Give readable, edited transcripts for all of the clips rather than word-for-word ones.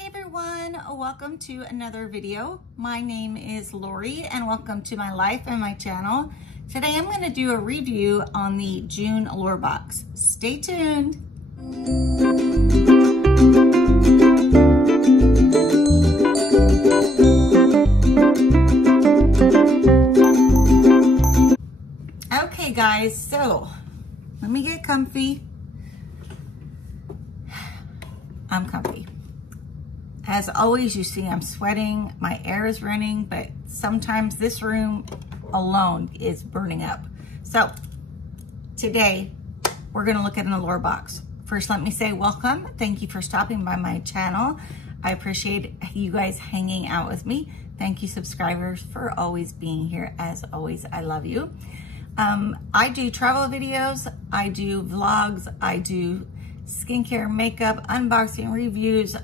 Hey everyone, welcome to another video. My name is Lori and welcome to my life and my channel. Today I'm going to do a review on the June Allure box. Stay tuned. Okay guys, so let me get comfy. I'm comfy. As always, you see I'm sweating, my air is running, but sometimes this room alone is burning up. So today we're gonna look at an Allure box. First, let me say welcome. Thank you for stopping by my channel. I appreciate you guys hanging out with me. Thank you subscribers for always being here. As always, I love you. I do travel videos, I do vlogs, I do skincare, makeup, unboxing, reviews,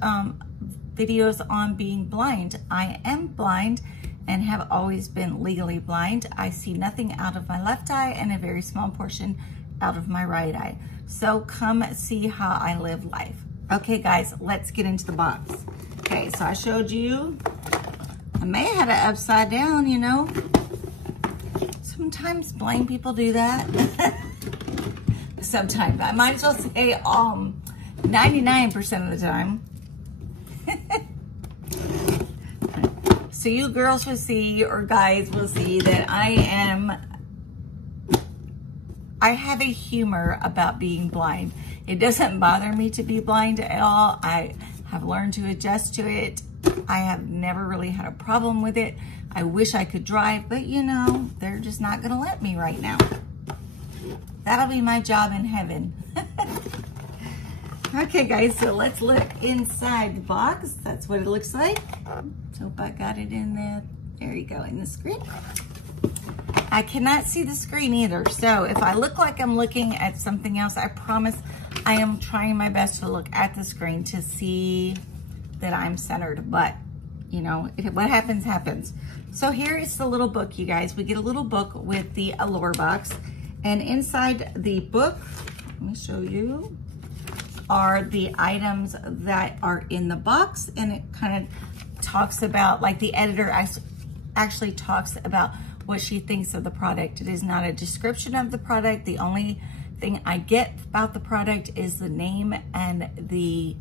videos on being blind. I am blind and have always been legally blind. I see nothing out of my left eye and a very small portion out of my right eye. So come see how I live life. Okay guys, let's get into the box. Okay, so I showed you, I may have had it upside down, you know. Sometimes blind people do that. Sometimes, I might as well say 99% of the time. So you girls will see, or guys will see, that I have a humor about being blind. It doesn't bother me to be blind at all. I have learned to adjust to it. I have never really had a problem with it. I wish I could drive, but you know, they're just not gonna let me right now. That'll be my job in heaven. Okay guys, so let's look inside the box. That's what it looks like. Hope I got it in there you go, in the screen. I cannot see the screen either, so if I look like I'm looking at something else, I promise I am trying my best to look at the screen to see that I'm centered, but you know, what happens, happens. So here is the little book, you guys. We get a little book with the Allure box, and inside the book, let me show you, are the items that are in the box, and it kind of talks about, like the editor actually talks about what she thinks of the product. It is not a description of the product. The only thing I get about the product is the name and the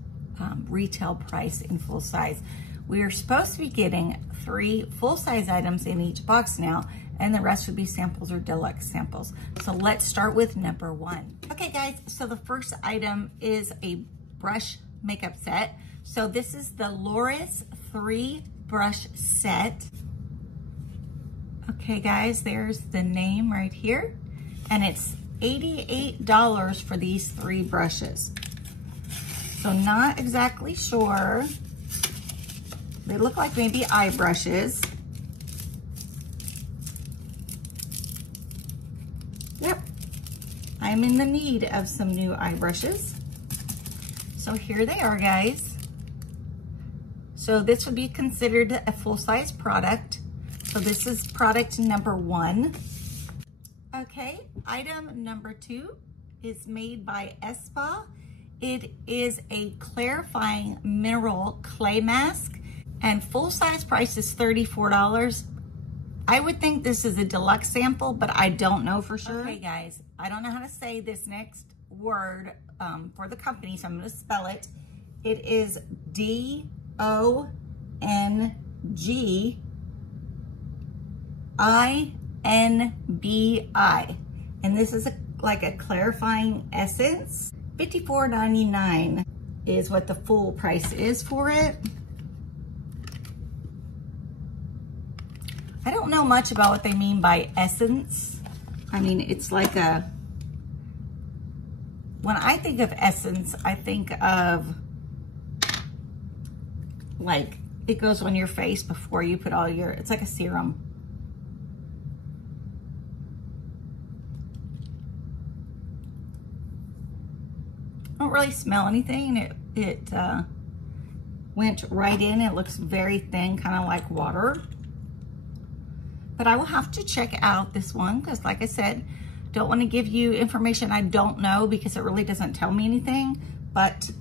retail price in full size. We are supposed to be getting 3 full-size items in each box now, and the rest would be samples or deluxe samples. So let's start with number 1. Okay guys, so the first item is a brush makeup set. So this is the Lorrie 3 brush set. Okay guys, there's the name right here. And it's $88 for these 3 brushes. So not exactly sure. They look like maybe eye brushes. Yep, I'm in the need of some new eye brushes. So here they are, guys. So this would be considered a full-size product. So this is product number 1. Okay, item number 2 is made by IPSY. It is a clarifying mineral clay mask, and full-size price is $34. I would think this is a deluxe sample, but I don't know for sure. Okay guys, I don't know how to say this next word for the company, so I'm gonna spell it. It is DONGINBI. And this is like a clarifying essence. $54.99 is what the full price is for it. I don't know much about what they mean by essence. I mean, it's like a, when I think of essence, I think of like, it goes on your face before you put all your, it's like a serum. I don't really smell anything. It went right in. It looks very thin, kind of like water. But I will have to check out this one because, like I said, don't want to give you information I don't know because it really doesn't tell me anything. But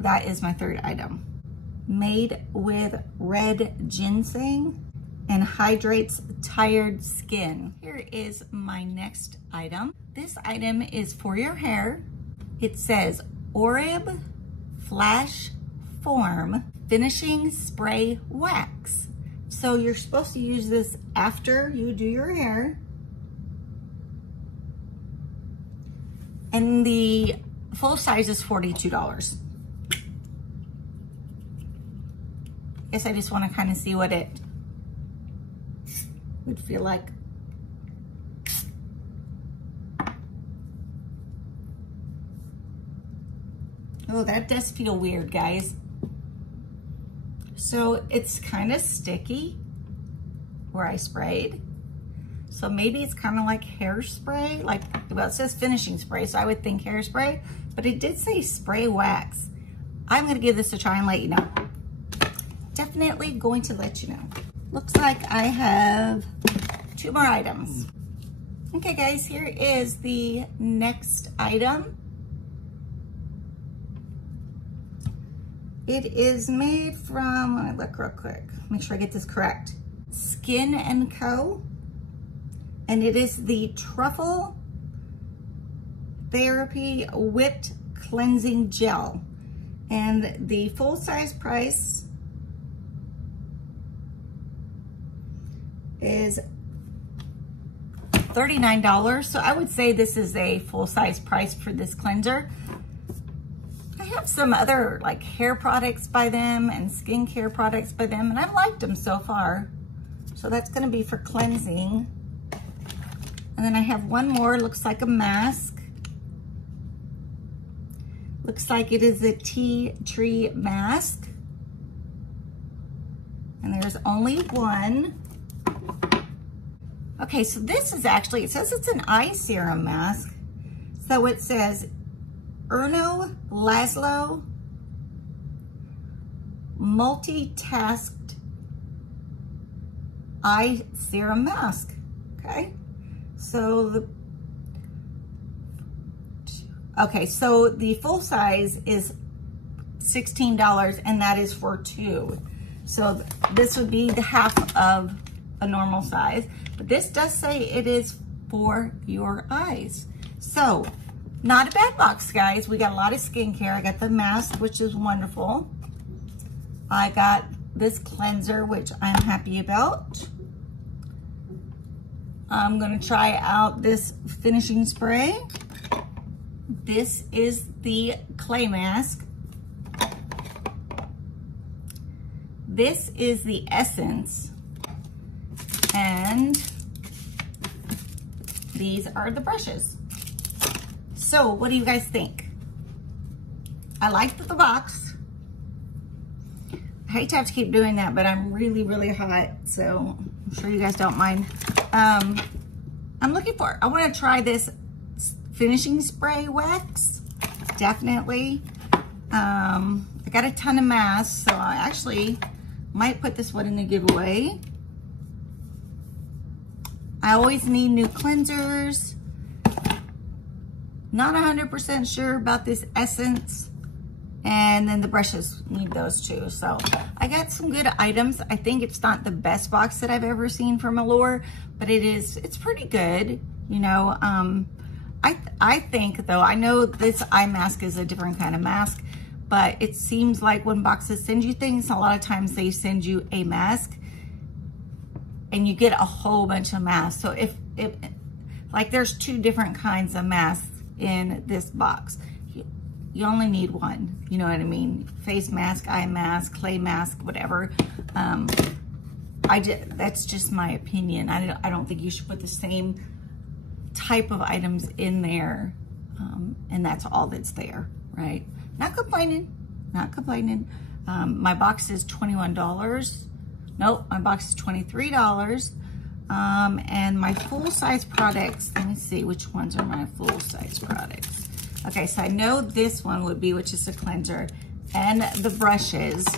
that is my third item. made with red ginseng and hydrates tired skin. Here is my next item. This item is for your hair. It says Orib Flash Form Finishing Spray Wax. So you're supposed to use this after you do your hair. And the full size is $42. Guess I just want to kind of see what it would feel like. Oh, that does feel weird, guys. So it's kind of sticky where I sprayed. So maybe it's kind of like hairspray, like, well, it says finishing spray, so I would think hairspray, but it did say spray wax. I'm gonna give this a try and let you know. Definitely going to let you know. Looks like I have 2 more items. Okay guys, here is the next item. It is made from, let me look real quick, make sure I get this correct. Skin & Co. And it is the Truffle Therapy Whipped Cleansing Gel. And the full size price is $39. So I would say this is a full size price for this cleanser. I have some other like hair products by them and skincare products by them, and I've liked them so far. So that's gonna be for cleansing. And then I have one more, looks like a mask. Looks like it is a tea tree mask. And there's only one. Okay, so this is actually, it says it's an eye serum mask. So it says Erno Laszlo Multitasked Eye Serum Mask, okay? So so the full size is $16 and that is for 2. So this would be the half of a normal size, but this does say it is for your eyes. So not a bad box, guys. We got a lot of skincare. I got the mask, which is wonderful. I got this cleanser, which I'm happy about. I'm gonna try out this finishing spray. This is the clay mask. This is the essence. And these are the brushes. So what do you guys think? I liked the box. I hate to have to keep doing that, but I'm really, really hot, so I'm sure you guys don't mind. I'm looking for, I want to try this finishing spray wax, definitely. I got a ton of masks, so I actually might put this one in the giveaway. I always need new cleansers. Not 100% sure about this essence. And then the brushes, need those too. So I got some good items. I think it's not the best box that I've ever seen from Allure, but it's pretty good. You know, I think though, I know this eye mask is a different kind of mask, but it seems like when boxes send you things, a lot of times they send you a mask and you get a whole bunch of masks. So if like there's 2 different kinds of masks in this box. You only need one, you know what I mean? Face mask, eye mask, clay mask, whatever. That's just my opinion. I don't think you should put the same type of items in there, and that's all that's there, right? Not complaining, not complaining. My box is $21. Nope, my box is $23. And my full-size products, let me see, which ones are my full-size products? Okay, so I know this one would be, which is a cleanser, and the brushes.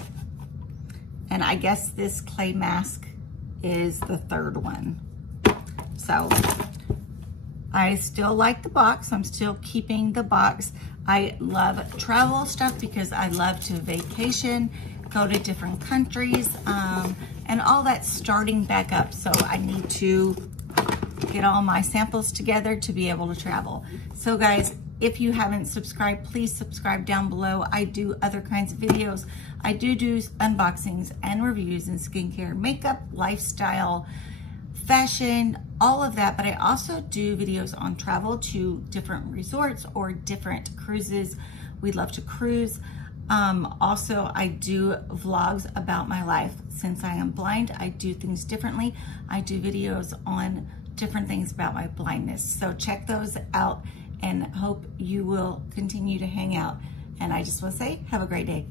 And I guess this clay mask is the 3rd one. So I still like the box. I'm still keeping the box. I love travel stuff because I love to vacation. go to different countries, and all that's starting back up. So I need to get all my samples together to be able to travel. So guys, if you haven't subscribed, please subscribe down below. I do other kinds of videos. I do unboxings and reviews in skincare, makeup, lifestyle, fashion, all of that. But I also do videos on travel to different resorts or different cruises. We love to cruise. Also, I do vlogs about my life. Since I am blind, I do things differently. I do videos on different things about my blindness. So check those out and hope you will continue to hang out. And I just want to say, have a great day.